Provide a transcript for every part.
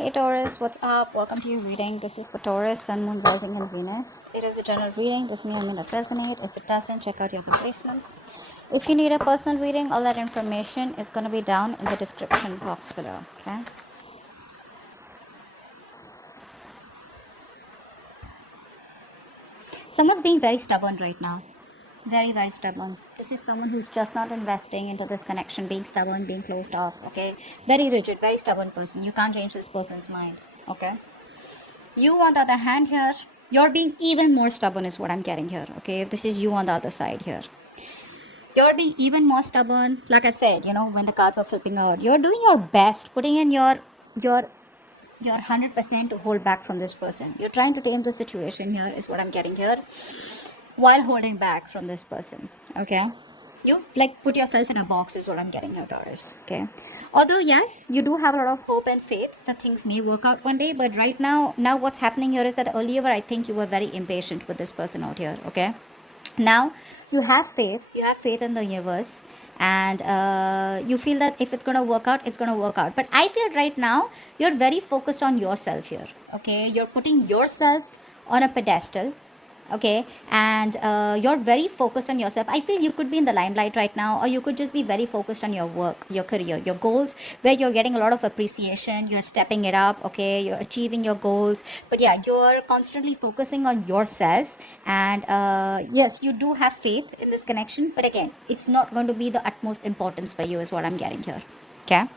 Hey Taurus, what's up? Welcome to your reading. This is for Taurus, Sun, Moon, Rising, and Venus. It is a general reading. This may or may not resonate. If it doesn't, check out your other placements. If you need a personal reading, all that information is going to be down in the description box below. Okay. Someone's being very stubborn right now. Very, very stubborn. This is someone who's just not investing into this connection, being stubborn, being closed off. Okay. Very rigid, very stubborn person. You can't change this person's mind. Okay. You, on the other hand, here, you're being even more stubborn, is what I'm getting here. Okay, if this is you on the other side here, you're being even more stubborn. Like I said, when the cards are flipping out, you're doing your best, putting in your 100% to hold back from this person. You're trying to tame the situation here, is what I'm getting here, while holding back from this person. Okay. You've put yourself in a box, is what I'm getting here, Taurus. Okay. Although yes, you do have a lot of hope and faith that things may work out one day, but right now what's happening here is that earlier I think you were very impatient with this person out here. Okay. Now you have faith in the universe, and you feel that if it's going to work out, it's going to work out. But I feel right now you're very focused on yourself here. Okay. You're putting yourself on a pedestal. Okay, and you're very focused on yourself. I feel you could be in the limelight right now, or you could just be very focused on your work, your career, your goals, where you're getting a lot of appreciation, you're stepping it up. Okay, you're achieving your goals, but yeah, you're constantly focusing on yourself. And yes, you do have faith in this connection, but again, it's not going to be the utmost importance for you, is what I'm getting here. Okay,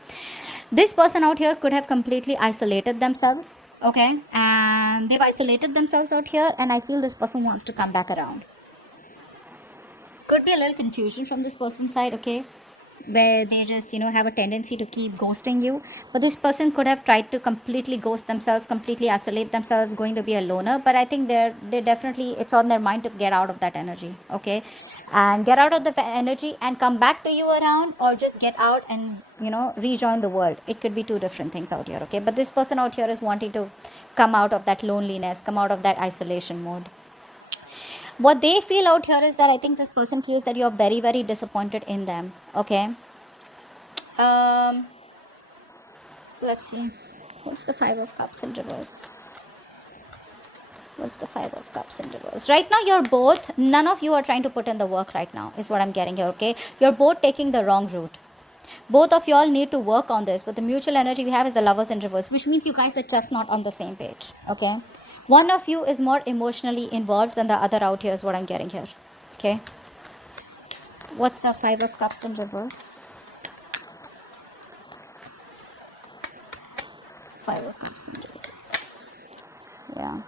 this person out here could have completely isolated themselves. Okay, and they've isolated themselves out here, and I feel this person wants to come back around. Could be a little confusion from this person's side. Okay, where they just have a tendency to keep ghosting you, but this person could have tried to completely ghost themselves, completely isolate themselves, going to be a loner. But I think they definitely, it's on their mind to get out of that energy. Okay, and get out of the energy and come back to you around, or just get out and rejoin the world. It could be two different things out here. Okay, but this person out here is wanting to come out of that loneliness, come out of that isolation mode. What they feel out here is that I think this person feels that you're very, very disappointed in them. Okay, let's see, what's the Five of Cups in reverse? What's the Five of Cups in reverse? Right now, none of you are trying to put in the work right now, is what I'm getting here. Okay, you're both taking the wrong route. Both of y'all need to work on this, but the mutual energy we have is the Lovers in reverse, which means you guys are just not on the same page. Okay, one of you is more emotionally involved than the other out here, is what I'm getting here. Okay, what's the Five of Cups in reverse? Five of Cups in reverse. Yeah,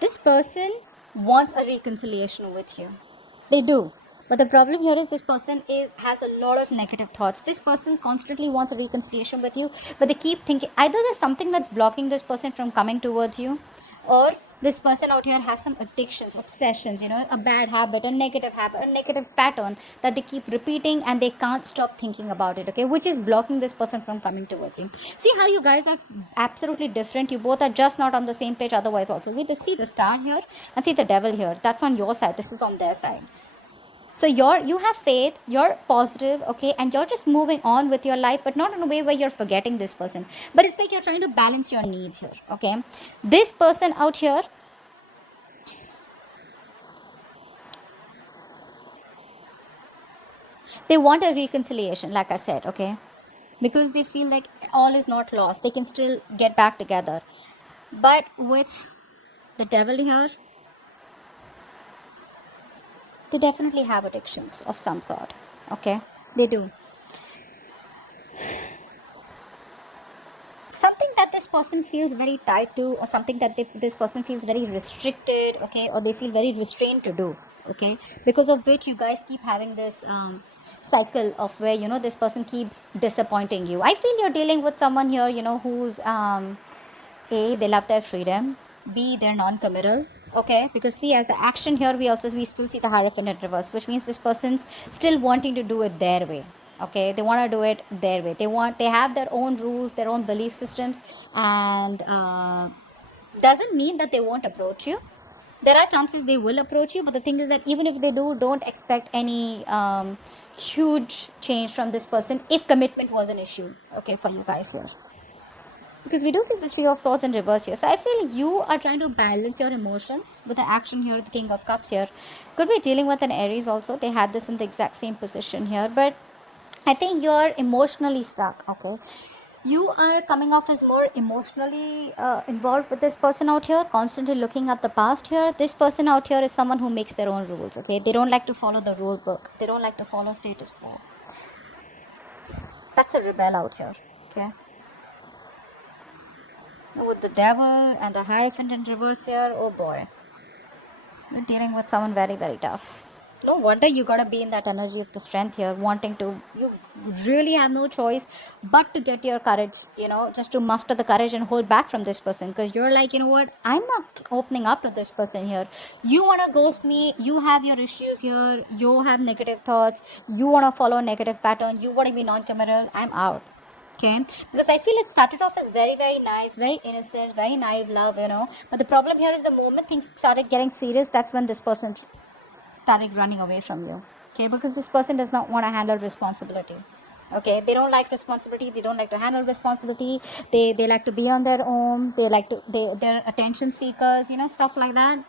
this person wants a reconciliation with you. They do. But the problem here is this person has a lot of negative thoughts. This person constantly wants a reconciliation with you, but they keep thinking either there's something that's blocking this person from coming towards you, or this person out here has some addictions, obsessions, a bad habit, a negative pattern that they keep repeating, and they can't stop thinking about it. Okay, which is blocking this person from coming towards you. See how you guys are absolutely different. You both are just not on the same page. Otherwise also, we see the Star here and see the Devil here. That's on your side. This is on their side. So you have faith, you're positive, okay, and you're just moving on with your life, but not in a way where you're forgetting this person. But it's like you're trying to balance your needs here. Okay, this person out here, they want a reconciliation, like I said. Okay, because they feel like all is not lost, they can still get back together. But with the Devil here, they definitely have addictions of some sort. Okay, they do. Something that this person feels very tied to, or something that this person feels very restricted. Okay, or they feel very restrained to do. Okay, because of which you guys keep having this cycle of where this person keeps disappointing you. I feel you're dealing with someone here who's A, they love their freedom, B, they're non-committal. Okay, because see, as the action here, we still see the Hierophant in reverse, which means this person's still wanting to do it their way. Okay, they want to do it their way. They have their own rules, their own belief systems, and doesn't mean that they won't approach you. There are chances they will approach you, but the thing is that even if they do, don't expect any huge change from this person if commitment was an issue. Okay, for you guys here. Because we do see the Three of Swords in reverse here. So I feel you are trying to balance your emotions with the action here, the King of Cups here. Could be dealing with an Aries also. They had this in the exact same position here. But I think you're emotionally stuck, okay? You are coming off as more emotionally involved with this person out here, constantly looking at the past here. This person out here is someone who makes their own rules, okay? They don't like to follow the rule book. They don't like to follow status quo. That's a rebel out here, okay? With the devil and the Hierophant in reverse here, oh boy. You're dealing with someone very, very tough. No wonder you gotta be in that energy of the strength here, wanting to. You really have no choice but to get your courage, just to muster the courage and hold back from this person. Because you're like, you know what, I'm not opening up to this person here. You wanna ghost me, you have your issues here, you have negative thoughts, you wanna follow a negative pattern, you wanna be non committal, I'm out. Okay, because I feel it started off as very, very nice, very innocent, very naive love, but the problem here is the moment things started getting serious, that's when this person started running away from you. Okay, because this person does not want to handle responsibility. Okay, they don't like responsibility, they don't like to handle responsibility, they like to be on their own, they're attention seekers, stuff like that,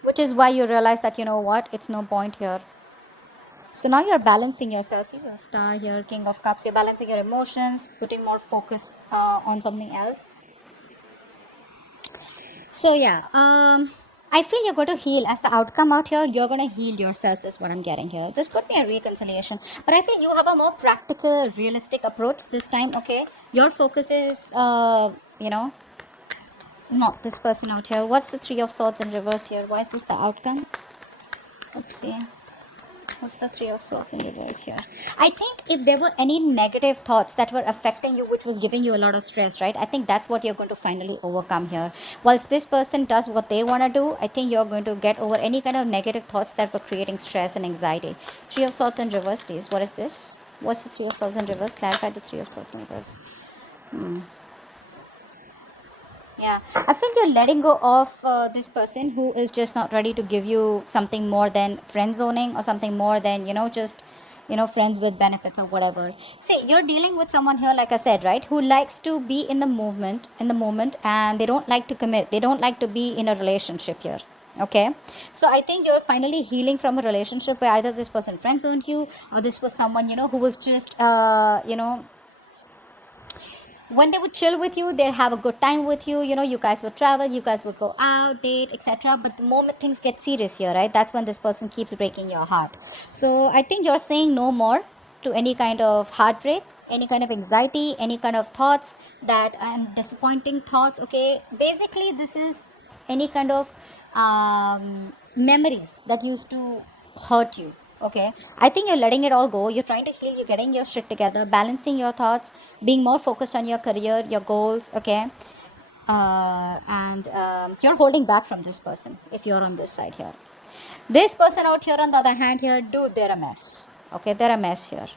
which is why you realize that, what, it's no point here. So now you're balancing yourself. He's a star here, King of Cups. You're balancing your emotions, putting more focus on something else. So yeah, I feel you're going to heal. As the outcome out here, you're going to heal yourself is what I'm getting here. This could be a reconciliation. But I feel you have a more practical, realistic approach this time, okay? Your focus is, not this person out here. What's the Three of Swords in reverse here? Why is this the outcome? Let's see. What's the Three of Swords in reverse here? I think if there were any negative thoughts that were affecting you, which was giving you a lot of stress, right? I think that's what you're going to finally overcome here. Whilst this person does what they want to do, I think you're going to get over any kind of negative thoughts that were creating stress and anxiety. Three of Swords in reverse, please. What is this? What's the Three of Swords in reverse? Clarify the Three of Swords in reverse. Yeah, I feel you're letting go of this person who is just not ready to give you something more than friend zoning or something more than, just, friends with benefits or whatever. See, you're dealing with someone here, like I said, right, who likes to be in the moment, and they don't like to commit. They don't like to be in a relationship here. Okay, so I think you're finally healing from a relationship where either this person friend zoned you or this was someone, who was just, when they would chill with you, they'd have a good time with you, you guys would travel, you guys would go out, date, etc. But the moment things get serious here, right, that's when this person keeps breaking your heart. So I think you're saying no more to any kind of heartbreak, any kind of anxiety, any kind of thoughts that and disappointing thoughts. Okay, basically this is any kind of memories that used to hurt you. Okay, I think you're letting it all go. You're trying to heal, you're getting your shit together, balancing your thoughts, being more focused on your career, your goals. Okay, and you're holding back from this person if you're on this side here. This person out here on the other hand here, dude, they're a mess. Okay, they're a mess here.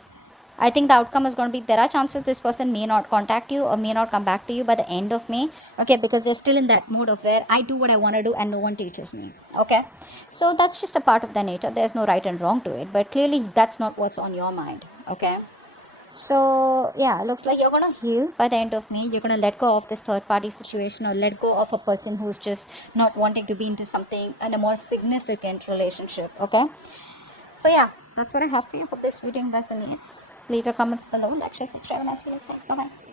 I think the outcome is going to be, there are chances this person may not contact you or may not come back to you by the end of May. Okay, because they're still in that mode of where I do what I want to do and no one teaches me. Okay, so that's just a part of the nature. There's no right and wrong to it, but clearly that's not what's on your mind. Okay, so yeah, looks like you're gonna heal by the end of May. You're gonna let go of this third party situation or let go of a person who's just not wanting to be into something in a more significant relationship. Okay, so yeah, that's what I have for you. Hope this video resonates. Leave your comments below, like, share, subscribe, and I'll see you next time. Bye bye.